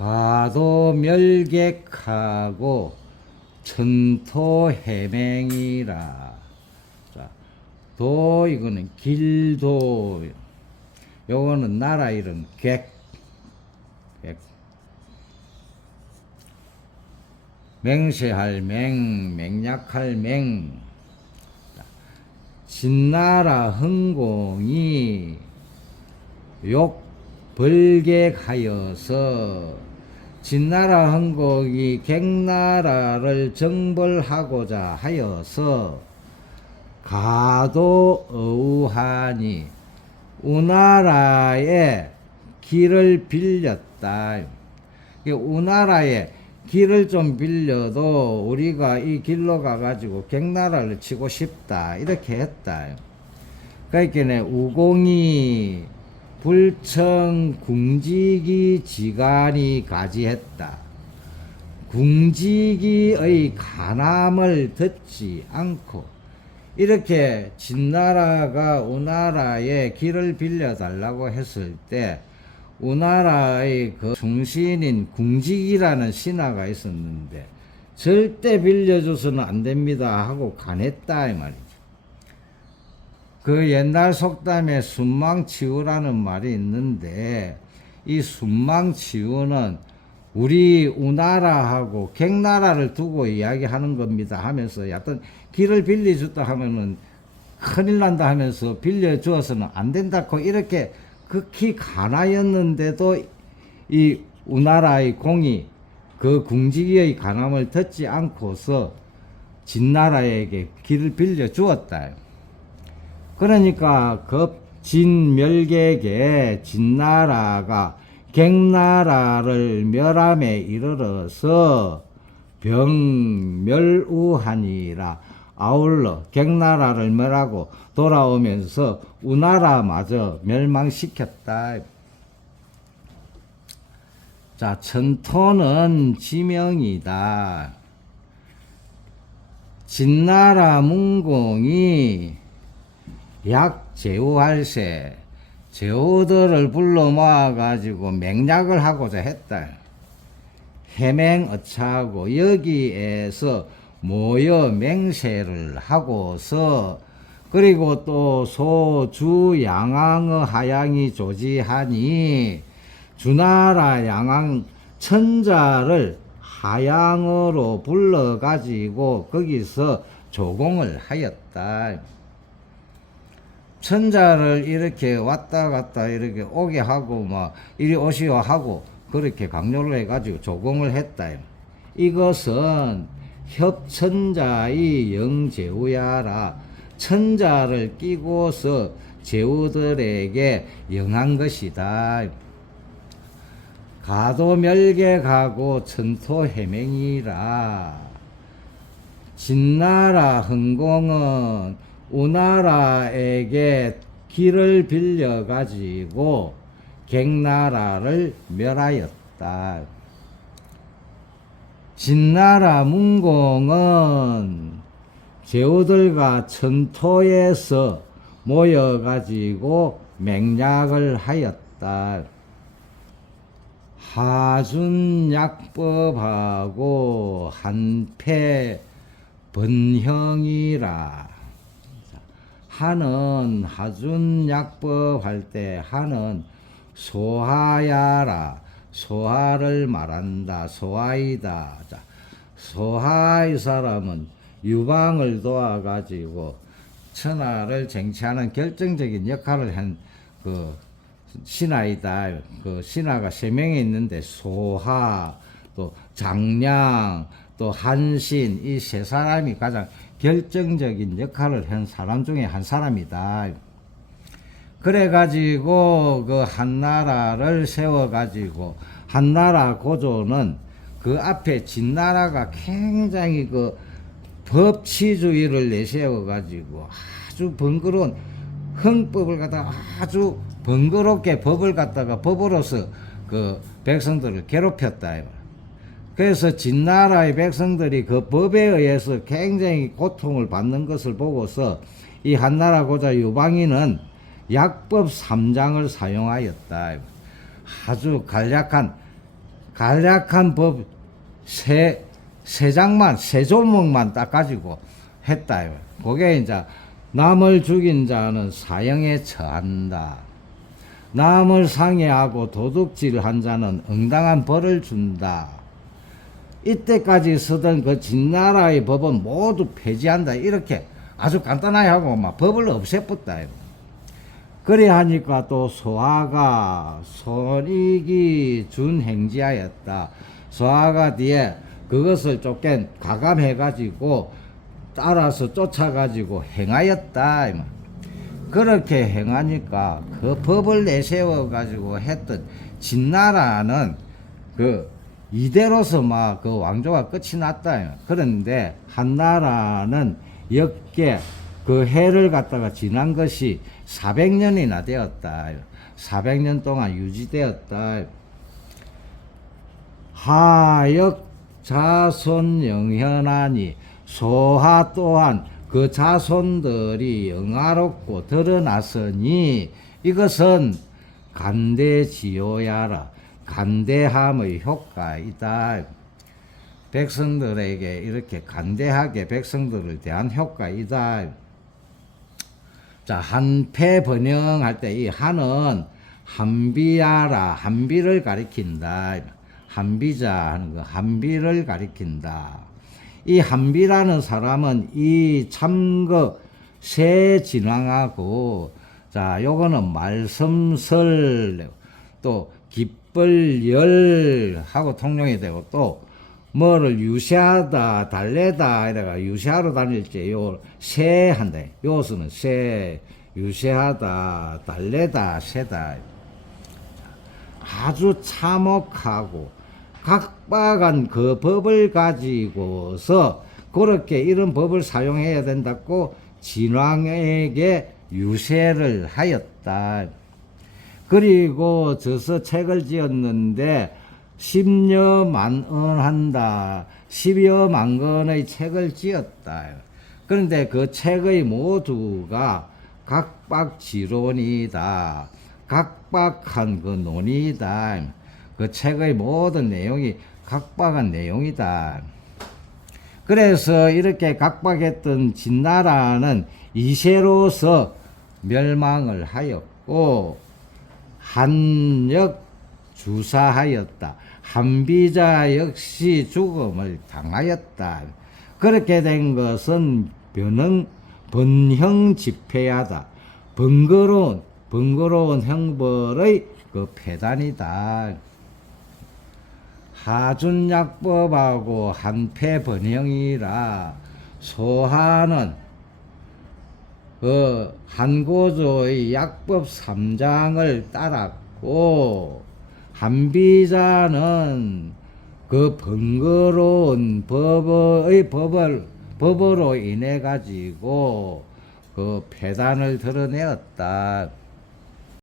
가도 멸객하고 천토 해맹이라. 자, 도 이거는 길도. 요거는 나라 이름 객. 객. 맹세할 맹, 맹약할 맹. 자, 진나라 흥공이 욕 벌객하여서 진나라 흥공이 객나라를 정벌하고자 하여서 가도 어우하니 우나라에 길을 빌렸다. 이 우나라에 길을 좀 빌려도 우리가 이 길로 가가지고 객나라를 치고 싶다. 이렇게 했다. 그러니까 우공이 불청 궁지기 지간이 가지했다. 궁지기의 간함을 듣지 않고 이렇게 진나라가 우나라에 길을 빌려달라고 했을 때 우나라의 그 중신인 궁지기라는 신하가 있었는데 절대 빌려줘서는 안 됩니다 하고 간했다 이 말이죠. 그 옛날 속담에 순망치우라는 말이 있는데 이 순망치우는 우리 우나라하고 객나라를 두고 이야기하는 겁니다 하면서 약간 길을 빌려줬다 하면은 큰일 난다 하면서 빌려주어서는 안 된다고 이렇게 극히 가나였는데도 이 우나라의 공이 그 궁지기의 간함을 듣지 않고서 진나라에게 길을 빌려 주었다. 그러니까 급진멸객에 진나라가 객나라를 멸함에 이르러서 병멸우하니라 아울러 객나라를 멸하고 돌아오면서 우나라마저 멸망시켰다. 자, 천토는 지명이다. 진나라 문공이 약 제후할세 제후들을 불러 모아가지고 맹약을 하고자 했다. 해맹 어차하고 여기에서 모여 맹세를 하고서 그리고 또 소주 양왕의 하양이 조지하니 주나라 양왕 천자를 하양으로 불러가지고 거기서 조공을 하였다. 천자를 이렇게 왔다 갔다 이렇게 오게 하고 막 이리 오시오 하고 그렇게 강요를 해가지고 조공을 했다. 이것은 협천자의 영제우야라 천자를 끼고서 제우들에게 영한 것이다. 가도 멸객하고 천토 해맹이라 진나라 흥공은 우나라에게 길을 빌려 가지고 객나라를 멸하였다. 진나라 문공은 제후들과 천토에서 모여 가지고 맹약을 하였다. 하준약법하고 한패 번형이라. 하는 하준약법 할때 하는 소하야라 소하를 말한다 소하이다. 자 소하이 사람은 유방을 도와가지고 천하를 쟁취하는 결정적인 역할을 한 그 신하이다. 그 신하가 세 명이 있는데 소하 또 장량 또 한신 이 세 사람이 가장 결정적인 역할을 한 사람 중에 한 사람이다. 그래가지고 그 한나라를 세워가지고 한나라 고조는 그 앞에 진나라가 굉장히 그 법치주의를 내세워가지고 아주 번거로운 흥법을 갖다가 아주 번거롭게 법을 갖다가 법으로서 그 백성들을 괴롭혔다. 그래서 진나라의 백성들이 그 법에 의해서 굉장히 고통을 받는 것을 보고서 이 한나라 고자 유방인은 약법 3장을 사용하였다. 아주 간략한 간략한 법 세, 세 장만, 세 조목만 딱 가지고 했다. 그게 이제 남을 죽인 자는 사형에 처한다. 남을 상해하고 도둑질한 자는 응당한 벌을 준다. 이때까지 쓰던 그 진나라의 법은 모두 폐지한다. 이렇게 아주 간단하게 하고 막 법을 없애버렸다. 이거. 그래 하니까 또 소아가 손익이 준 행지하였다. 소아가 뒤에 그것을 쫓겐 가감해가지고 따라서 쫓아가지고 행하였다. 그렇게 행하니까 그 법을 내세워가지고 했던 진나라는 그 이대로서 막 그 왕조가 끝이 났다. 그런데 한나라는 역계 그 해를 갖다가 지난 것이 400년이나 되었다. 400년 동안 유지되었다. 하역 자손 영현하니 소하 또한 그 자손들이 영화롭고 드러났으니 이것은 간대지요야라 간대함의 효과이다. 백성들에게 이렇게 간대하게 백성들을 대한 효과이다. 자, 한패 번영할 때 이 한은 한비야라 한비를 가리킨다. 한비자 하는 거 한비를 가리킨다. 이 한비라는 사람은 이 참거 새 진왕하고 자, 요거는 말씀설 또 기 쁠열 하고 통용이 되고 또 뭐를 유시하다 달래다 이래가 유시하러 다닐 때요 새 한다. 요수는 새 유시하다 달래다 새다. 아주 참혹하고 각박한 그 법을 가지고서 그렇게 이런 법을 사용해야 된다고 진왕에게 유세를 하였다. 그리고 저서 책을 지었는데 십여 만언한다. 십여 만건의 책을 지었다. 그런데 그 책의 모두가 각박 지론이다. 각박한 그 논의다. 그 책의 모든 내용이 각박한 내용이다. 그래서 이렇게 각박했던 진나라는 이세로서 멸망을 하였고 한역 주사하였다. 한비자 역시 죽음을 당하였다. 그렇게 된 것은 변형, 번형 집회하다. 번거로운, 번거로운 형벌의 그 폐단이다. 하준약법하고 한패번영이라 소하는 그 한고조의 약법 3장을 따랐고 한비자는 그 번거로운 법의 법을 법으로 인해 가지고 그 폐단을 드러내었다.